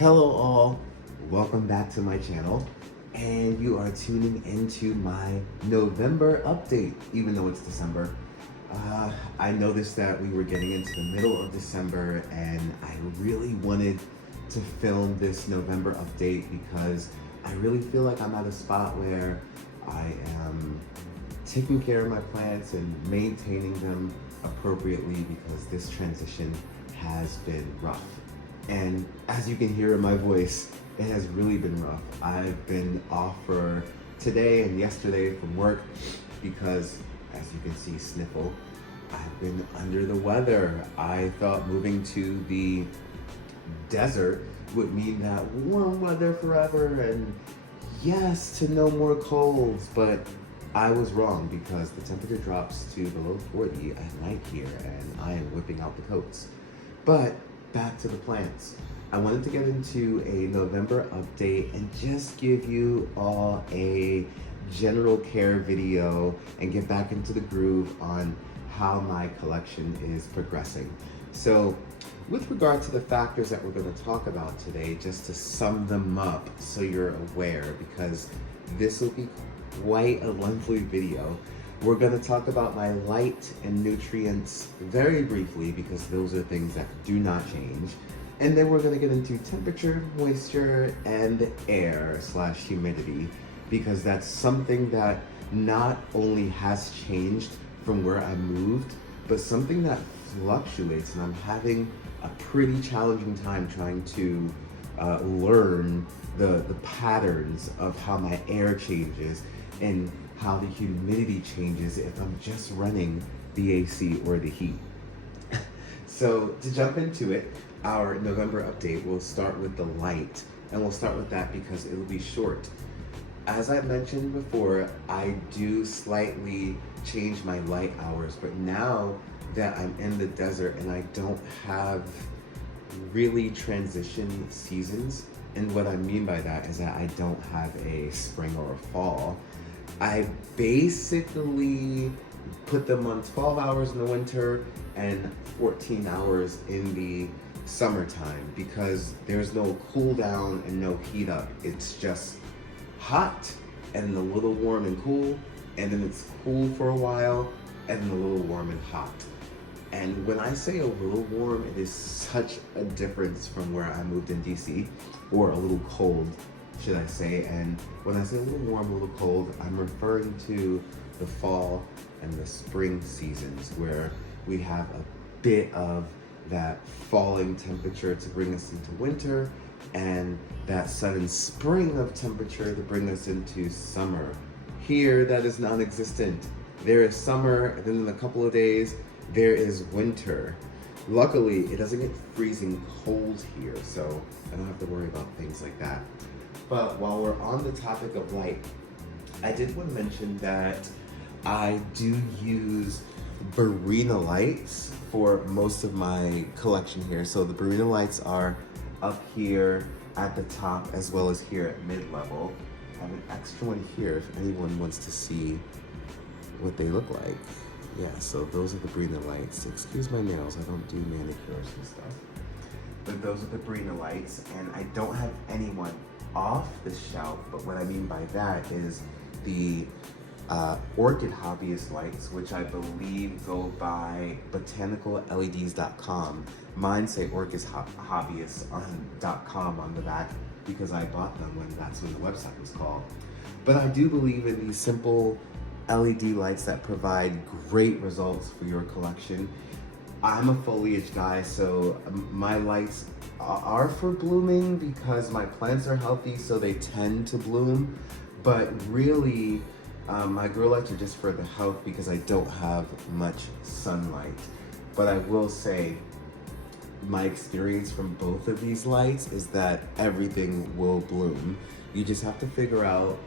Hello all, welcome back to my channel, and you are tuning into my November update, even though it's December. I noticed that we were getting into the middle of December, and I really wanted to film this November update because I really feel like I'm at a spot where I am taking care of my plants and maintaining them appropriately because this transition has been rough. And as you can hear in my voice, it has really been rough. I've been off for today and yesterday from work because, as you can see, sniffle, I've been under the weather. I thought moving to the desert would mean that warm weather forever and yes to no more colds, but I was wrong because the temperature drops to below 40 at night here and I am whipping out the coats. But back to the plants. I wanted to get into a November update and just give you all a general care video and get back into the groove on how my collection is progressing. So with regard to the factors that we're going to talk about today, just to sum them up so you're aware, because this will be quite a lengthy video. We're going to talk about my light and nutrients very briefly because those are things that do not change. And then we're going to get into temperature, moisture, and air/humidity because that's something that not only has changed from where I moved, but something that fluctuates, and I'm having a pretty challenging time trying to learn the patterns of how my air changes and how the humidity changes if I'm just running the AC or the heat. So to jump into it, our November update, we'll start with the light, and we'll start with that because it'll be short. As I mentioned before, I do slightly change my light hours, but now that I'm in the desert and I don't have really transition seasons, and what I mean by that is that I don't have a spring or a fall, I basically put them on 12 hours in the winter and 14 hours in the summertime because there's no cool down and no heat up. It's just hot and a little warm and cool, and then it's cool for a while and then a little warm and hot. And when I say a little warm, it is such a difference from where I moved in DC, or a little cold, should I say. And when I say a little warm, a little cold, I'm referring to the fall and the spring seasons where we have a bit of that falling temperature to bring us into winter and that sudden spring of temperature to bring us into summer. Here, that is non-existent. There is summer, and then in a couple of days, there is winter. Luckily, it doesn't get freezing cold here, so I don't have to worry about things like that. But while we're on the topic of light, I did want to mention that I do use Barina lights for most of my collection here. So the Barina lights are up here at the top as well as here at mid-level. I have an extra one here if anyone wants to see what they look like. Yeah, so those are the Barina lights. Excuse my nails, I don't do manicures and stuff. But those are the Barina lights, and I don't have anyone off the shelf, but what I mean by that is the Orchid hobbyist lights, which I believe go by botanicalleds.com. Mine say Orchid hobbyist.com on the back because I bought them when that's when the website was called. But I do believe in these simple LED lights that provide great results for your collection. I'm a foliage guy, so my lights are for blooming because my plants are healthy, so they tend to bloom. But really, my grow lights are just for the health because I don't have much sunlight. But I will say, my experience from both of these lights is that everything will bloom. You just have to figure out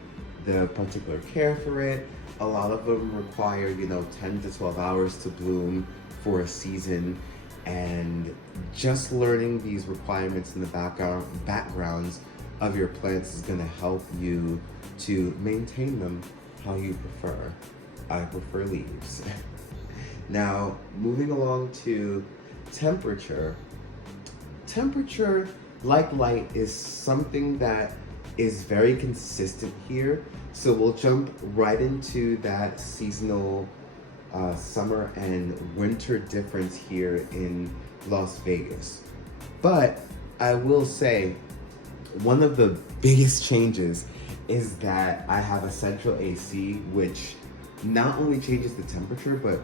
the particular care for it. A lot of them require, 10 to 12 hours to bloom for a season, and just learning these requirements in the backgrounds of your plants is going to help you to maintain them how you prefer. I prefer leaves. Now, moving along to temperature. Temperature like light is something that is very consistent here. So we'll jump right into that seasonal summer and winter difference here in Las Vegas. But I will say one of the biggest changes is that I have a central AC, which not only changes the temperature, but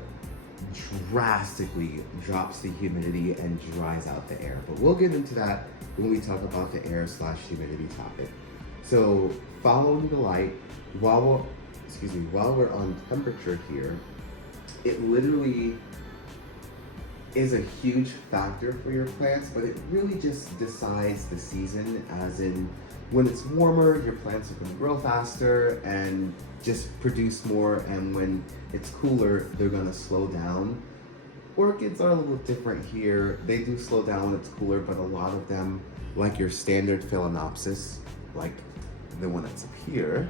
drastically drops the humidity and dries out the air. But we'll get into that when we talk about the air slash humidity topic. So following the light, while we're on temperature here, it literally is a huge factor for your plants, but it really just decides the season, as in when it's warmer, your plants are going to grow faster and just produce more, and when it's cooler, they're going to slow down. Orchids are a little different here. They do slow down when it's cooler, but a lot of them, like your standard Phalaenopsis, like the one that's up here,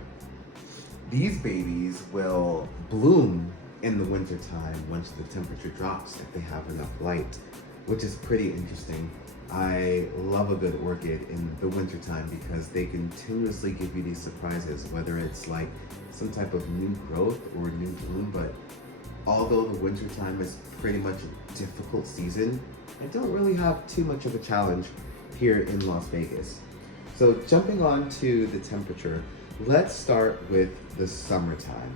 these babies will bloom in the winter time once the temperature drops if they have enough light, which is pretty interesting. I love a good orchid in the winter time because they continuously give you these surprises, whether it's like some type of new growth or new bloom. But although the winter time is pretty much a difficult season, I don't really have too much of a challenge here in Las Vegas. So jumping on to the temperature, let's start with the summertime.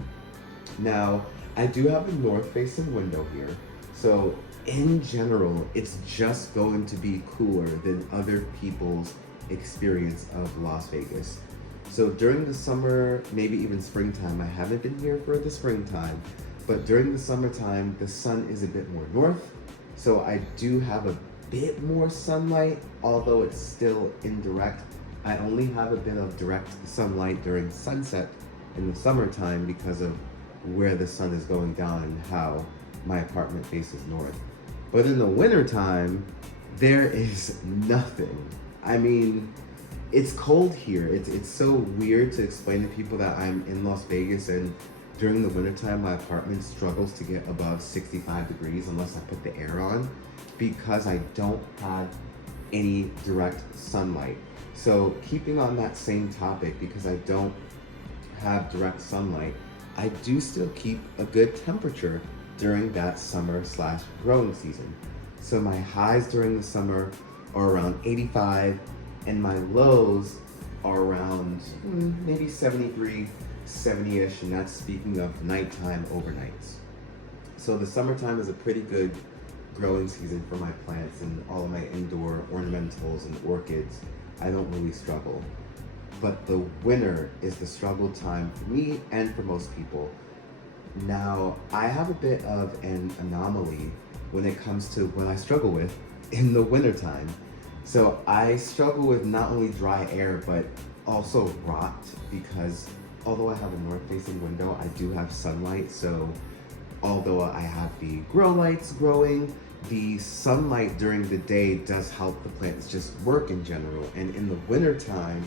Now, I do have a north-facing window here, so in general, it's just going to be cooler than other people's experience of Las Vegas. So during the summer, maybe even springtime, I haven't been here for the springtime, but during the summertime, the sun is a bit more north, so I do have a bit more sunlight, although it's still indirect. I only have a bit of direct sunlight during sunset in the summertime because of where the sun is going down and how my apartment faces north. But in the wintertime, there is nothing. I mean, it's cold here. It's so weird to explain to people that I'm in Las Vegas and during the wintertime, my apartment struggles to get above 65 degrees unless I put the air on because I don't have any direct sunlight. So keeping on that same topic, because I don't have direct sunlight, I do still keep a good temperature during that summer slash growing season. So my highs during the summer are around 85 and my lows are around maybe 73, 70-ish, and that's speaking of nighttime overnights. So the summertime is a pretty good growing season for my plants and all of my indoor ornamentals and orchids. I don't really struggle. But the winter is the struggle time for me and for most people. Now, I have a bit of an anomaly when it comes to what I struggle with in the wintertime. So I struggle with not only dry air, but also rot, because although I have a north-facing window, I do have sunlight. So although I have the grow lights growing, the sunlight during the day does help the plants just work in general. And in the wintertime,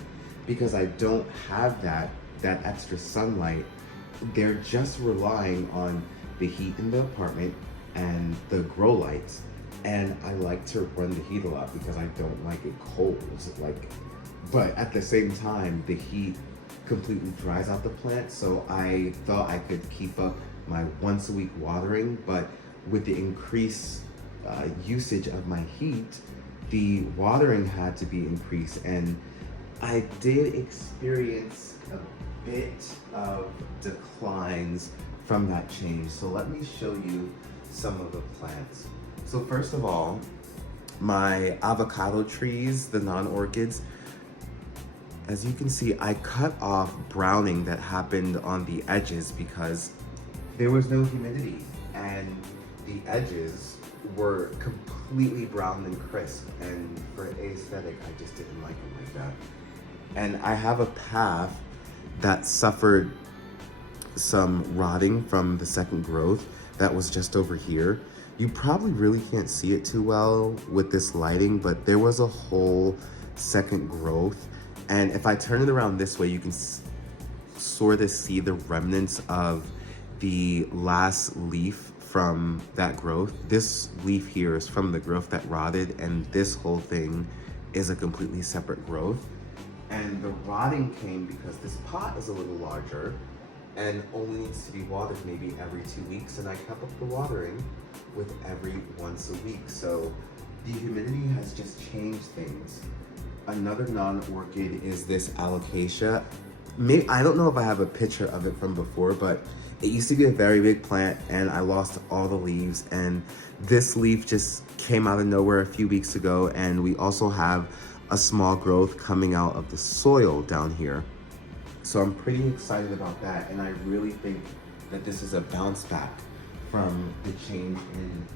because I don't have that extra sunlight, they're just relying on the heat in the apartment and the grow lights. And I like to run the heat a lot because I don't like it cold. But at the same time, the heat completely dries out the plant. So I thought I could keep up my once a week watering, but with the increased usage of my heat, the watering had to be increased. And I did experience a bit of declines from that change. So let me show you some of the plants. So first of all, my avocado trees, the non-orchids, as you can see, I cut off browning that happened on the edges because there was no humidity and the edges were completely brown and crisp, and for aesthetic, I just didn't like them like that. And I have a path that suffered some rotting from the second growth that was just over here. You probably really can't see it too well with this lighting, but there was a whole second growth. And if I turn it around this way, you can sort of see the remnants of the last leaf from that growth. This leaf here is from the growth that rotted, and this whole thing is a completely separate growth. And the rotting came because this pot is a little larger and only needs to be watered maybe every 2 weeks, and I kept up the watering with every once a week. So the humidity has just changed things. Another non-orchid is this alocasia. Maybe, I don't know if I have a picture of it from before, but it used to be a very big plant and I lost all the leaves, and this leaf just came out of nowhere a few weeks ago, and we also have a small growth coming out of the soil down here. So I'm pretty excited about that, and I really think that this is a bounce back from the change in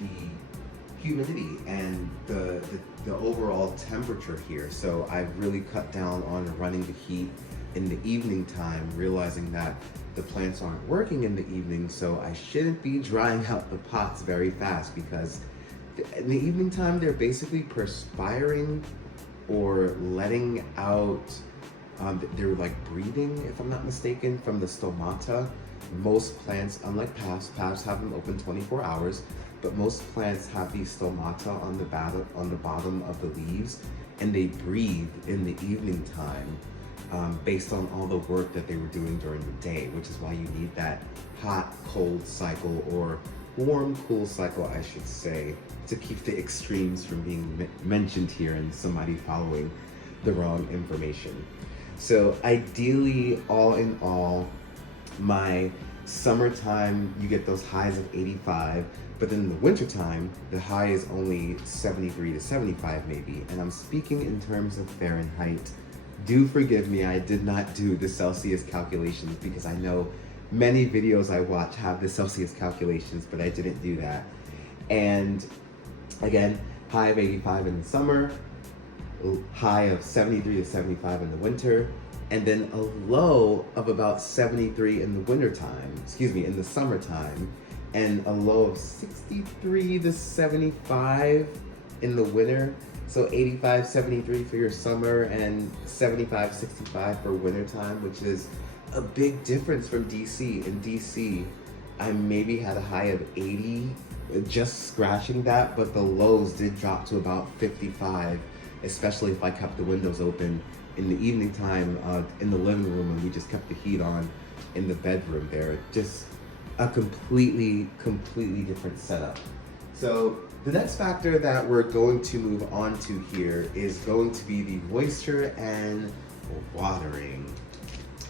the humidity and the overall temperature here. So I've really cut down on running the heat in the evening time, realizing that the plants aren't working in the evening, so I shouldn't be drying out the pots very fast, because in the evening time they're basically perspiring or letting out, they're like breathing, if I'm not mistaken, from the stomata. Most plants, unlike paths have them open 24 hours, but most plants have these stomata on the bottom of the leaves, and they breathe in the evening time, based on all the work that they were doing during the day, which is why you need that hot, cold cycle, or warm, cool cycle, I should say, to keep the extremes from being mentioned here and somebody following the wrong information. So ideally, all in all, my summertime, you get those highs of 85, but then in the wintertime, the high is only 73 to 75 maybe, and I'm speaking in terms of Fahrenheit. Do forgive me, I did not do the Celsius calculations, because I know many videos I watch have the Celsius calculations, but I didn't do that. And again, high of 85 in the summer, high of 73 to 75 in the winter, and then a low of about 73 in the in the summertime, and a low of 63 to 75 in the winter. So 85, 73 for your summer, and 75, 65 for wintertime, which is a big difference from DC. In DC, I maybe had a high of 80, just scratching that, but the lows did drop to about 55, especially if I kept the windows open in the evening time in the living room, and we just kept the heat on in the bedroom there. Just a completely different setup. So the next factor that we're going to move on to here is going to be the moisture and watering.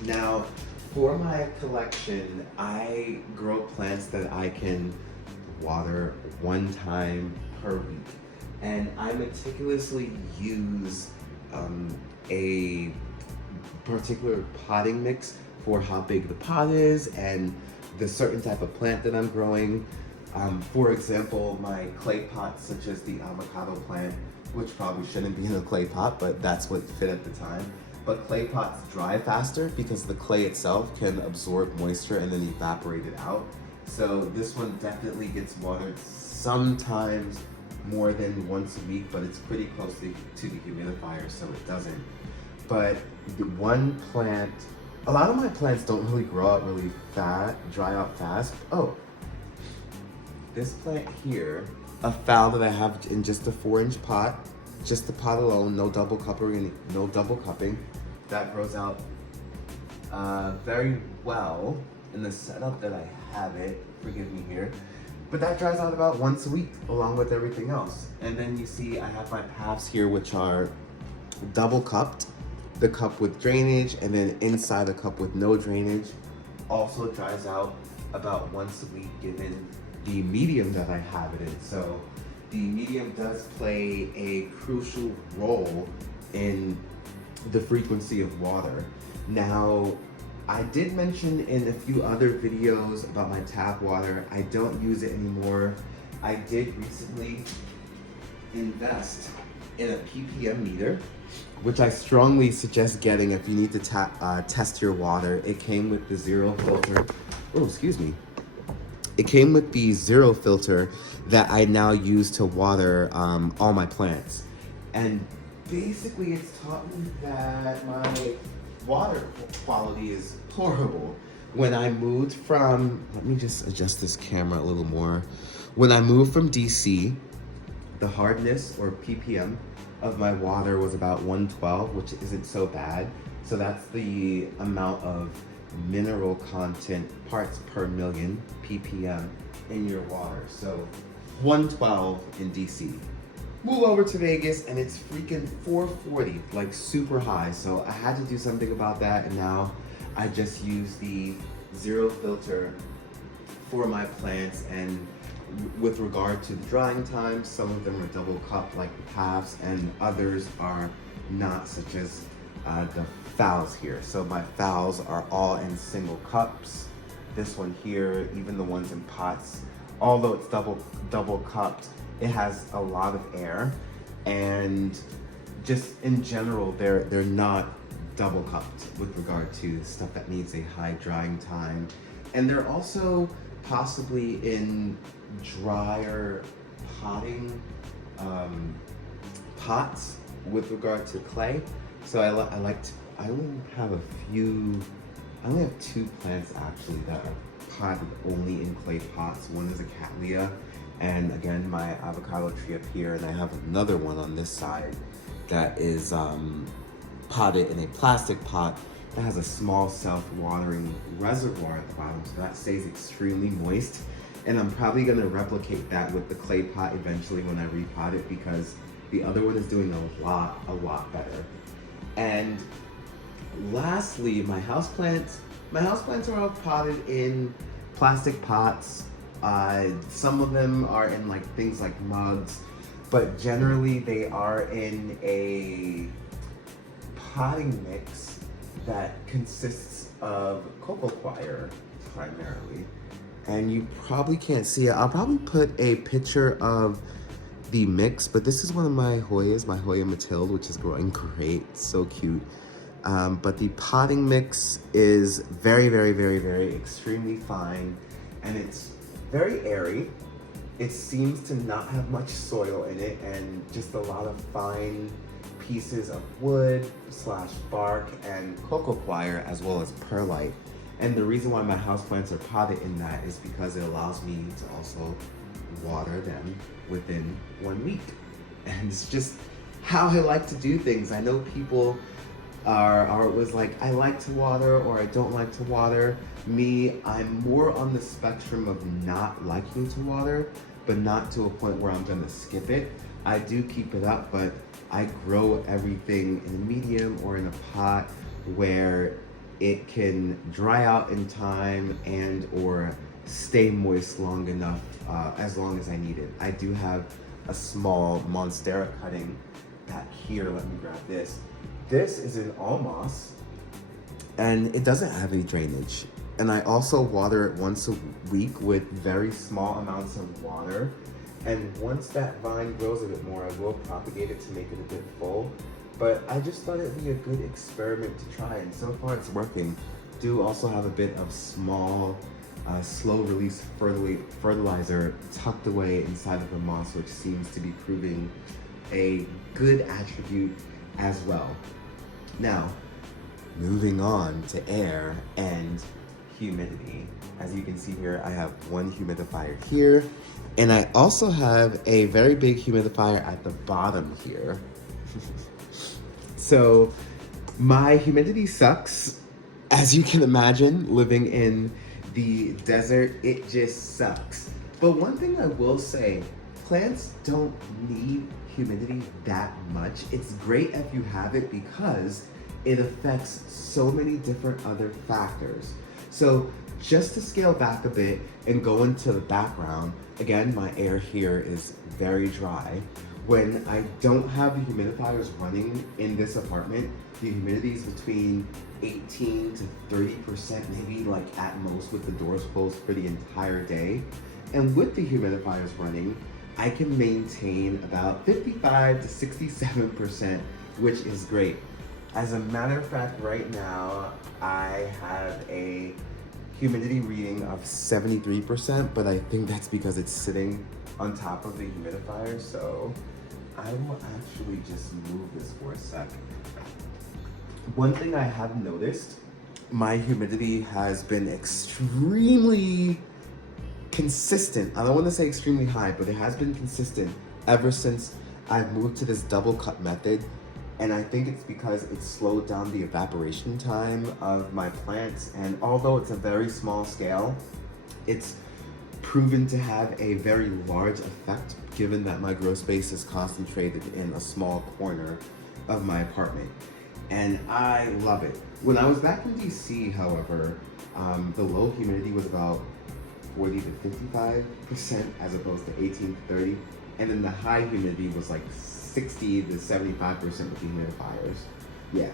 Now, for my collection, I grow plants that I can water one time per week, and I meticulously use a particular potting mix for how big the pot is and the certain type of plant that I'm growing. For example, my clay pots, such as the avocado plant, which probably shouldn't be in a clay pot, but that's what fit at the time. But clay pots dry faster because the clay itself can absorb moisture and then evaporate it out. So this one definitely gets watered sometimes more than once a week, but it's pretty close to the humidifier, so it doesn't. But the one plant, a lot of my plants don't really grow out really fast, dry out fast. Oh, this plant here, a foul that I have in just a 4-inch pot, just the pot alone, no double cupping, that grows out very well in the setup that I have it, forgive me here. But that dries out about once a week, along with everything else. And then you see I have my paths here, which are double cupped, the cup with drainage, and then inside the cup with no drainage also dries out about once a week, given the medium that I have it in. So the medium does play a crucial role in the frequency of water. Now, I did mention in a few other videos about my tap water. I don't use it anymore. I did recently invest in a ppm meter, which I strongly suggest getting if you need to test your water. It came with the zero filter. Oh, excuse me. It came with the zero filter that I now use to water all my plants. And basically it's taught me that my water quality is horrible. When I moved from, let me just adjust this camera a little more. When I moved from DC, the hardness, or ppm, of my water was about 112, which isn't so bad. So that's the amount of mineral content, parts per million, ppm, in your water. So 112 in DC. Move over to Vegas and it's freaking 440, like super high. So I had to do something about that, and now I just use the zero filter for my plants. And with regard to the drying time, some of them are double cupped like the halves, and others are not, such as the phals here. So my phals are all in single cups. This one here, even the ones in pots, although it's double cupped, it has a lot of air, and just in general, they're not double cupped with regard to stuff that needs a high drying time. And they're also possibly in drier potting pots with regard to clay. So I only have I only have 2 plants actually that are potted only in clay pots. One is a cattleya, and again, my avocado tree up here, and I have another one on this side that is potted in a plastic pot that has a small self-watering reservoir at the bottom, so that stays extremely moist. And I'm probably gonna replicate that with the clay pot eventually when I repot it, because the other one is doing a lot better. And lastly, my houseplants are all potted in plastic pots. Some of them are in like things like mugs, but generally they are in a potting mix that consists of cocoa coir primarily. And you probably can't see it. I'll probably put a picture of the mix, but this is one of my Hoyas, my Hoya Matilde, which is growing great, so cute. But the potting mix is very extremely fine, and it's very airy. It seems to not have much soil in it, and just a lot of fine pieces of wood / bark and cocoa coir, as well as perlite. And the reason why my houseplants are potted in that is because it allows me to also water them within 1 week. And it's just how I like to do things. I know people are always like, I like to water or I don't like to water. Me, I'm more on the spectrum of not liking to water, but not to a point where I'm gonna skip it. I do keep it up, but I grow everything in a medium or in a pot where it can dry out in time and or stay moist long enough, as long as I need it. I do have a small Monstera cutting back here. Let me grab this. This is an almost, and it doesn't have any drainage. And I also water it once a week with very small amounts of water. And once that vine grows a bit more, I will propagate it to make it a bit full. But I just thought it'd be a good experiment to try, and so far it's working. Do also have a bit of small, slow release fertilizer tucked away inside of the moss, which seems to be proving a good attribute as well. Now, moving on to air and humidity. As you can see here, I have one humidifier here, and I also have a very big humidifier at the bottom here. So my humidity sucks. As you can imagine, living in the desert, it just sucks. But one thing I will say, plants don't need humidity that much. It's great if you have it because it affects so many different other factors. So just to scale back a bit and go into the background, again, my air here is very dry. When I don't have the humidifiers running in this apartment, the humidity is between 18 to 30%, maybe like at most with the doors closed for the entire day. And with the humidifiers running, I can maintain about 55 to 67%, which is great. As a matter of fact, right now, I have a humidity reading of 73%, but I think that's because it's sitting on top of the humidifier, so I will actually just move this for a sec. One thing I have noticed, my humidity has been extremely consistent. I don't want to say extremely high, but it has been consistent ever since I've moved to this double cup method, and I think it's because it slowed down the evaporation time of my plants. And although it's a very small scale, it's proven to have a very large effect given that my grow space is concentrated in a small corner of my apartment. And I love it. When I was back in DC, however, the low humidity was about 40 to 55% as opposed to 18 to 30. And then the high humidity was like 60 to 75% with the humidifiers. Yeah,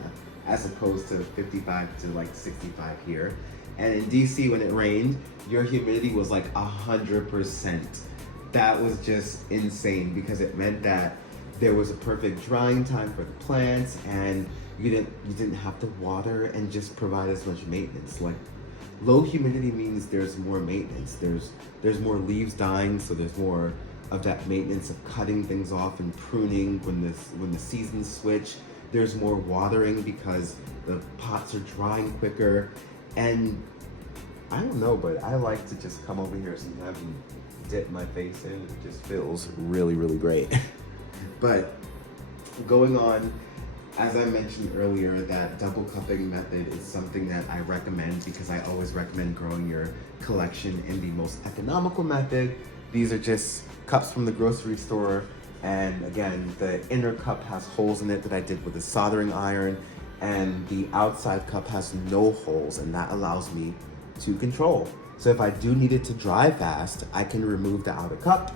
as opposed to 55 to like 65 here. And in DC, when it rained, your humidity was like 100%. That was just insane because it meant that there was a perfect drying time for the plants, and you didn't have to water and just provide as much maintenance. Like, low humidity means there's more maintenance. There's more leaves dying, so there's more of that maintenance of cutting things off and pruning when the seasons switch. There's more watering because the pots are drying quicker. And I don't know, but I like to just come over here sometimes and dip my face in. It just feels really, really great. But going on, as I mentioned earlier, that double cupping method is something that I recommend because I always recommend growing your collection in the most economical method. These are just cups from the grocery store. And again, the inner cup has holes in it that I did with a soldering iron, and the outside cup has no holes, and that allows me to control. So if I do need it to dry fast, I can remove the outer cup.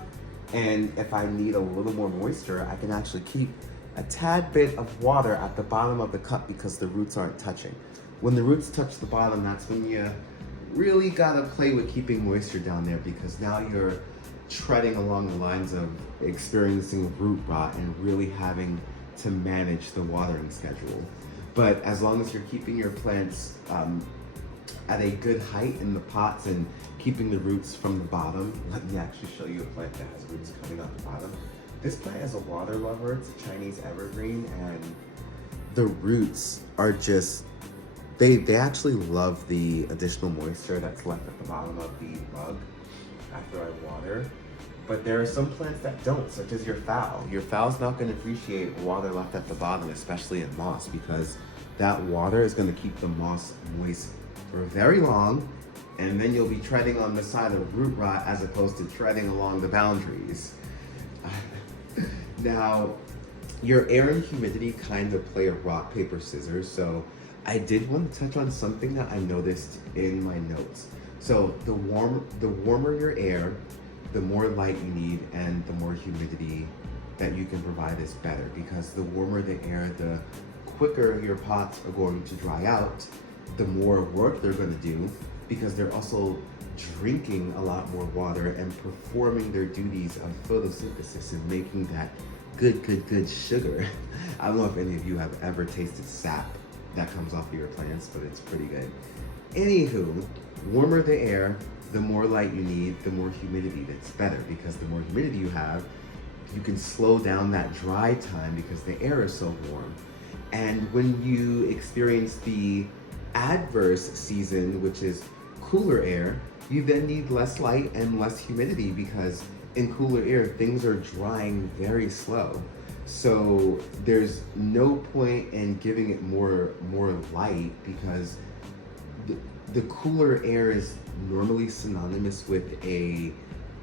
And if I need a little more moisture, I can actually keep a tad bit of water at the bottom of the cup because the roots aren't touching. When the roots touch the bottom, that's when you really gotta play with keeping moisture down there, because now you're treading along the lines of experiencing root rot and really having to manage the watering schedule. But as long as you're keeping your plants at a good height in the pots and keeping the roots from the bottom. Let me actually show you a plant that has roots coming out the bottom. This plant is a water lover. It's a Chinese evergreen, and the roots are just, they actually love the additional moisture that's left at the bottom of the rug after I water. But there are some plants that don't, such as your phal. Your phal's not going to appreciate water left at the bottom, especially in moss, because that water is going to keep the moss moist for very long, and then you'll be treading on the side of root rot as opposed to treading along the boundaries. Now, your air and humidity kind of play a rock, paper, scissors, so I did want to touch on something that I noticed in my notes. So the warmer your air, the more light you need, and the more humidity that you can provide is better, because the warmer the air, the quicker your pots are going to dry out, the more work they're going to do, because they're also drinking a lot more water and performing their duties of photosynthesis and making that good sugar. I don't know if any of you have ever tasted sap that comes off of your plants, but it's pretty good. Anywho, warmer the air, the more light you need, the more humidity. That's better, because the more humidity you have, you can slow down that dry time because the air is so warm. And when you experience the adverse season, which is cooler air, you then need less light and less humidity, because in cooler air, things are drying very slow. So there's no point in giving it more light, because the cooler air is normally synonymous with a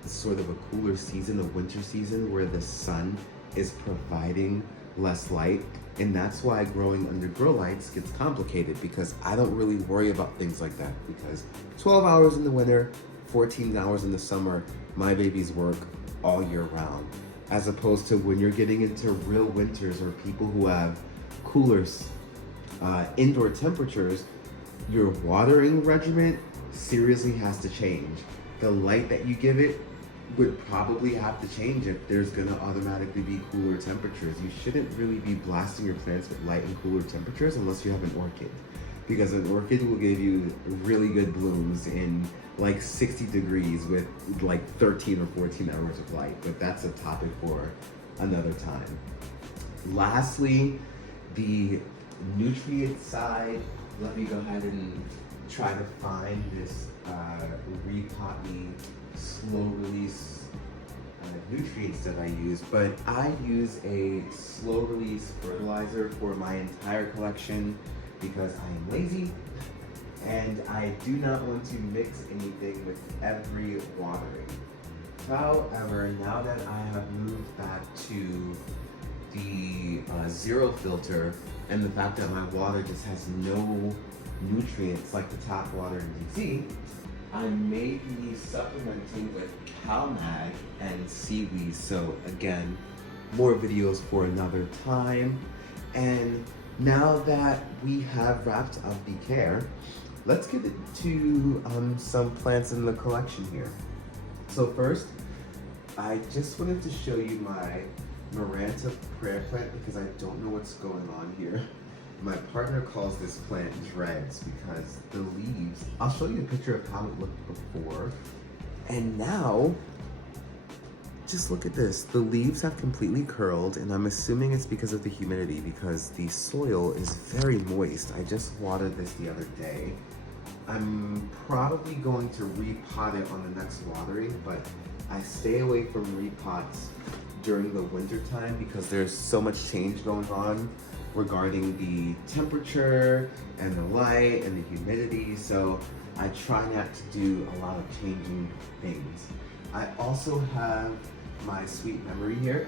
sort of a cooler season, a winter season, where the sun is providing less light. And that's why growing under grow lights gets complicated, because I don't really worry about things like that, because 12 hours in the winter, 14 hours in the summer, my babies work all year round. As opposed to when you're getting into real winters or people who have cooler indoor temperatures, your watering regimen seriously has to change. The light that you give it would probably have to change if there's gonna automatically be cooler temperatures. You shouldn't really be blasting your plants with light and cooler temperatures unless you have an orchid, because an orchid will give you really good blooms in like 60 degrees with like 13 or 14 hours of light, but that's a topic for another time. Lastly, the nutrient side, let me go ahead and try to find this Repot Me slow release nutrients that I use, but I use a slow release fertilizer for my entire collection because I am lazy and I do not want to mix anything with every watering. However, now that I have moved back to the zero filter and the fact that my water just has no nutrients like the tap water in DC, I may be supplementing with cow mag and seaweed. So again, more videos for another time. And now that we have wrapped up the care, let's get into some plants in the collection here. So first, I just wanted to show you my Maranta prayer plant because I don't know what's going on here. My partner calls this plant dreads because the leaves, I'll show you a picture of how it looked before. And now, just look at this. The leaves have completely curled and I'm assuming it's because of the humidity because the soil is very moist. I just watered this the other day. I'm probably going to repot it on the next watering, but I stay away from repots during the winter time because there's so much change going on regarding the temperature and the light and the humidity, so I try not to do a lot of changing things. I also have my Sweet Memory here.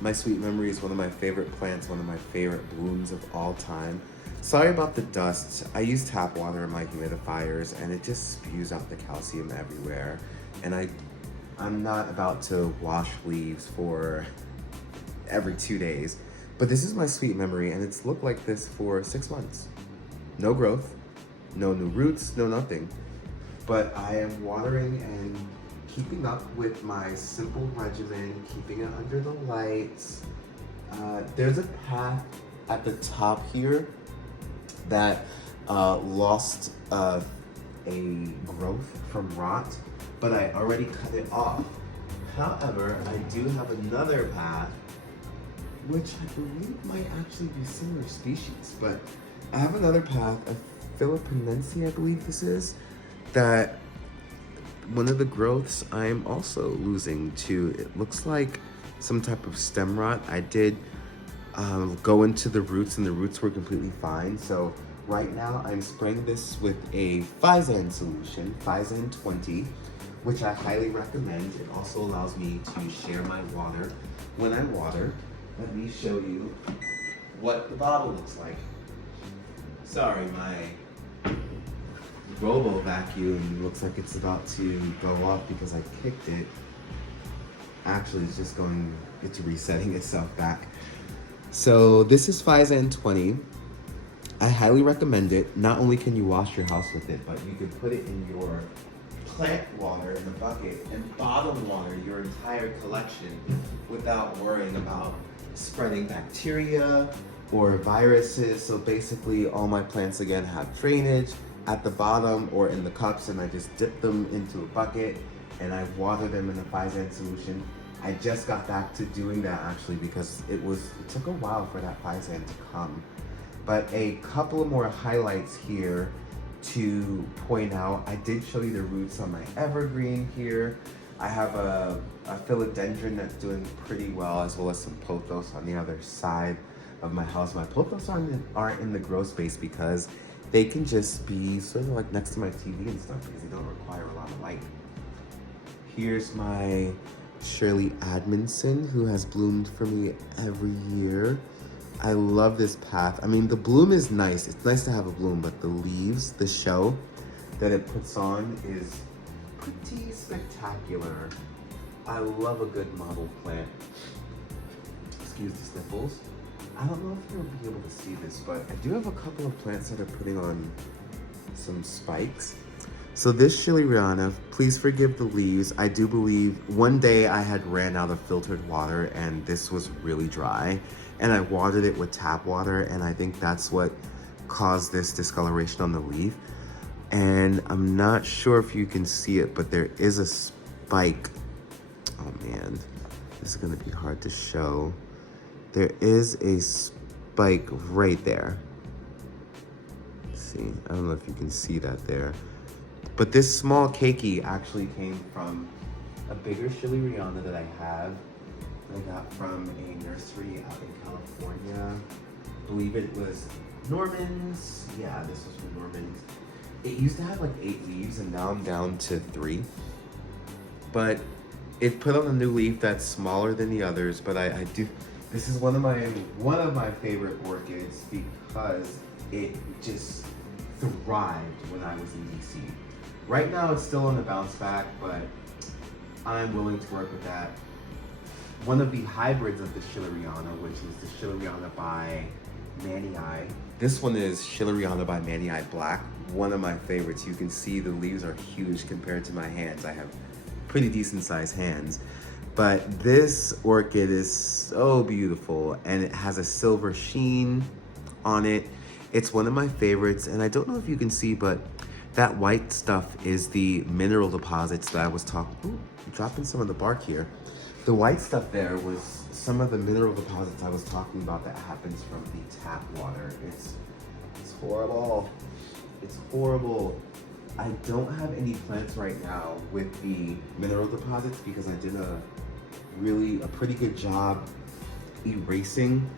My Sweet Memory is one of my favorite plants, one of my favorite blooms of all time. Sorry about the dust. I use tap water in my humidifiers and it just spews out the calcium everywhere. And I'm not about to wash leaves for every 2 days. But this is my Sweet Memory and it's looked like this for 6 months. No growth, no new roots, no nothing. But I am watering and keeping up with my simple regimen, keeping it under the lights. There's a path at the top here that lost a growth from rot, but I already cut it off. However, I do have another path which I believe might actually be similar species, but I have another path, a Philippinense, I believe this is, that one of the growths I'm also losing to, it looks like some type of stem rot. I did go into the roots and the roots were completely fine. So right now I'm spraying this with a Physane solution, Physane 20, which I highly recommend. It also allows me to share my water when I water. Let me show you what the bottle looks like. Sorry, my robo vacuum looks like it's about to go off because I kicked it. Actually, it's resetting itself back. So this is Physane 20. I highly recommend it. Not only can you wash your house with it, but you can put it in your plant water in the bucket and bottom water your entire collection without worrying about spreading bacteria or viruses. So basically all my plants again have drainage at the bottom or in the cups, and I just dip them into a bucket and I water them in a Physane solution. I just got back to doing that actually because it took a while for that Physane to come. But a couple of more highlights here to point out. I did show you the roots on my evergreen here. I have a philodendron that's doing pretty well, as well as some pothos on the other side of my house. My pothos aren't in the Growspace because they can just be sort of like next to my TV and stuff because they don't require a lot of light. Here's my Shirley Admonson, who has bloomed for me every year. I love this path. I mean, the bloom is nice. It's nice to have a bloom, but the leaves, the show that it puts on is pretty spectacular. I love a good model plant. Excuse the sniffles. I don't know if you'll be able to see this, but I do have a couple of plants that are putting on some spikes. So this Shileriana, please forgive the leaves. I do believe one day I had ran out of filtered water and this was really dry. And I watered it with tap water, and I think that's what caused this discoloration on the leaf. And I'm not sure if you can see it, but there is a spike. Oh man, this is gonna be hard to show. There is a spike right there. Let's see, I don't know if you can see that there. But this small keiki actually came from a bigger Schilleriana that I have. I got from a nursery out in California. I believe it was Norman's. Yeah, this was from Norman's. It used to have like 8 leaves and now I'm down to 3. But it put on a new leaf that's smaller than the others, but I do, this is one of my favorite orchids because it just thrived when I was in DC. Right now it's still on the bounce back, but I'm willing to work with that. One of the hybrids of the Schilleriana, which is the Schilleriana by Manii. This one is Schilleriana by Manii Black, one of my favorites. You can see the leaves are huge compared to my hands. I have pretty decent sized hands. But this orchid is so beautiful and it has a silver sheen on it. It's one of my favorites, and I don't know if you can see, but that white stuff is the mineral deposits that I was talking. Ooh, I'm dropping some of the bark here. The white stuff there was some of the mineral deposits I was talking about that happens from the tap water. It's horrible. It's horrible. I don't have any plants right now with the mineral deposits because I did a pretty good job erasing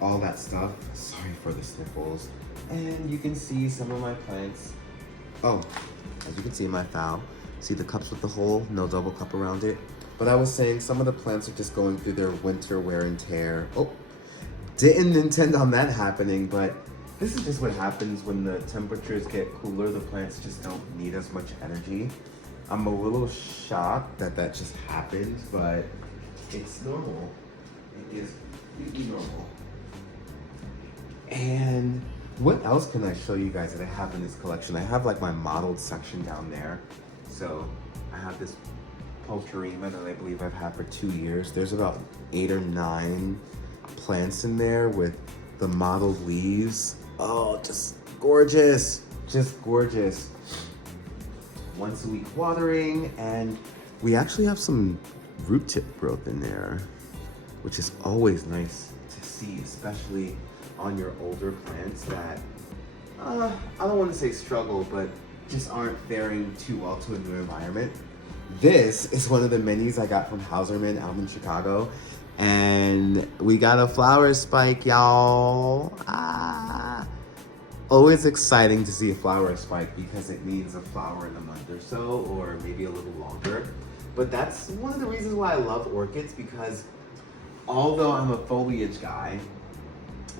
all that stuff. Sorry for the sniffles. And you can see some of my plants. Oh, as you can see in my phao, see the cups with the hole, no double cup around it. But I was saying some of the plants are just going through their winter wear and tear. Oh, didn't intend on that happening, but this is just what happens when the temperatures get cooler. The plants just don't need as much energy. I'm a little shocked that that just happened, but it's normal. It is completely normal. And what else can I show you guys that I have in this collection? I have like my modeled section down there. So I have this Polterema that I believe I've had for 2 years. There's about 8 or 9 plants in there with the modeled leaves. Oh, just gorgeous, just gorgeous. Once a week watering, and we actually have some root tip growth in there, which is always nice to see, especially on your older plants that, I don't want to say struggle, but just aren't faring too well to a new environment. This is one of the minis I got from Hauserman out in Chicago, and we got a flower spike, y'all. Always exciting to see a flower spike because it means a flower in a month or so, or maybe a little longer. But that's one of the reasons why I love orchids, because although I'm a foliage guy,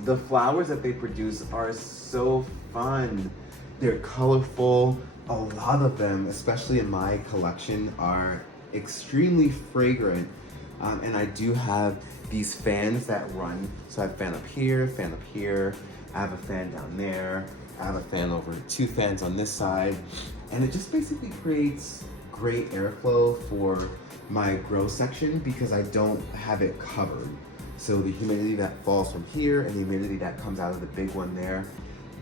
the flowers that they produce are so fun. They're colorful. A lot of them, especially in my collection, are extremely fragrant. And I do have these fans that run. So I have a fan up here, fan up here. I have a fan down there. I have a fan over, 2 fans on this side. And it just basically creates great airflow for my grow section because I don't have it covered. So the humidity that falls from here and the humidity that comes out of the big one there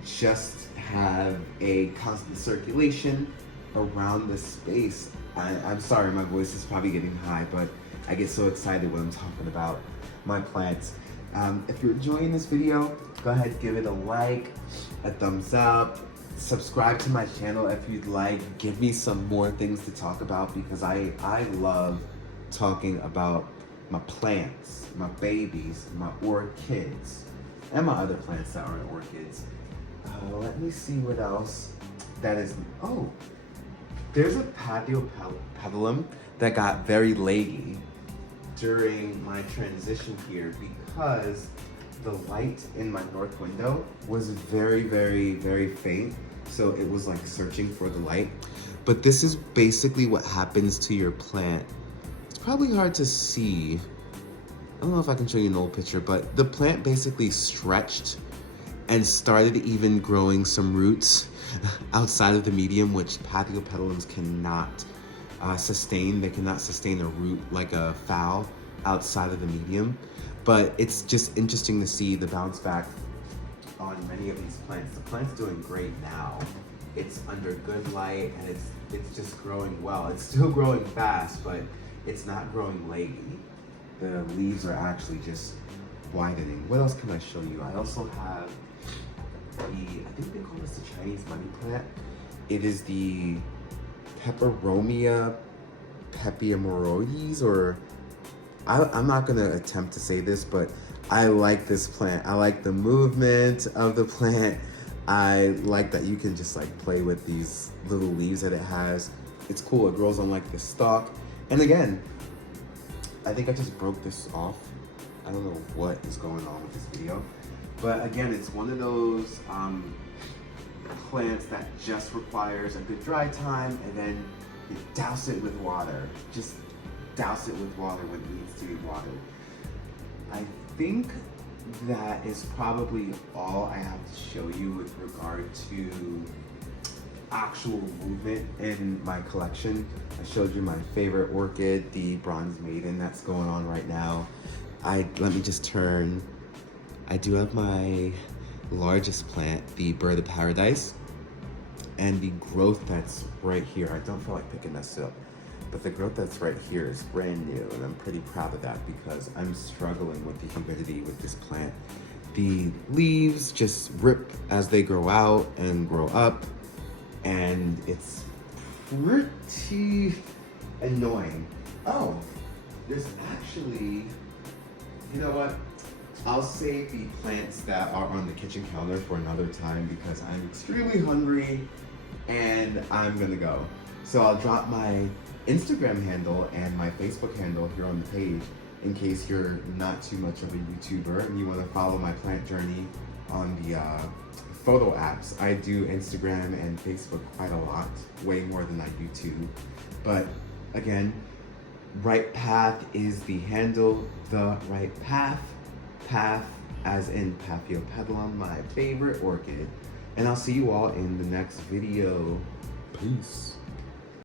just have a constant circulation around the space. I'm sorry, my voice is probably getting high, but I get so excited when I'm talking about my plants. If you're enjoying this video, go ahead, give it a like, a thumbs up, subscribe to my channel if you'd like. Give me some more things to talk about because I love talking about my plants, my babies, my orchids, and my other plants that aren't orchids. Let me see what else that is. Oh, there's a patio petalum that got very leggy during my transition here because the light in my north window was very, very, very faint. So it was like searching for the light. But this is basically what happens to your plant. It's probably hard to see. I don't know if I can show you an old picture, but the plant basically stretched and started even growing some roots outside of the medium, which patio petalums cannot sustain. They cannot sustain a root like a phao outside of the medium. But it's just interesting to see the bounce back on many of these plants. The plant's doing great now. It's under good light and it's just growing well. It's still growing fast, but it's not growing leggy. The leaves are actually just widening. What else can I show you? I also have I think they call this the Chinese money plant. It is the Peperomia Pepiamoroides, or I'm not gonna attempt to say this, but I like this plant. I like the movement of the plant. I like that you can just like play with these little leaves that it has. It's cool. It grows on like the stalk. And again, I think I just broke this off. I don't know what is going on with this video, but again, it's one of those plants that just requires a good dry time, and then you douse it with water. Just douse it with water when it needs to be watered. I think that is probably all I have to show you with regard to actual movement in my collection. I showed you my favorite orchid, the Bronze Maiden, that's going on right now. Let me just turn. I do have my largest plant, the Bird of Paradise, and the growth that's right here. I don't feel like picking this up, but the growth that's right here is brand new, and I'm pretty proud of that because I'm struggling with the humidity with this plant. The leaves just rip as they grow out and grow up, and it's pretty annoying. Oh, there's actually, you know what? I'll save the plants that are on the kitchen counter for another time because I'm extremely hungry and I'm gonna go. So I'll drop my Instagram handle and my Facebook handle here on the page in case you're not too much of a YouTuber and you want to follow my plant journey on the photo apps. I do Instagram and Facebook quite a lot, way more than I YouTube. But again, Right Path is the handle, the Right Path. Path as in Paphiopedilum, my favorite orchid. And I'll see you all in the next video. Peace.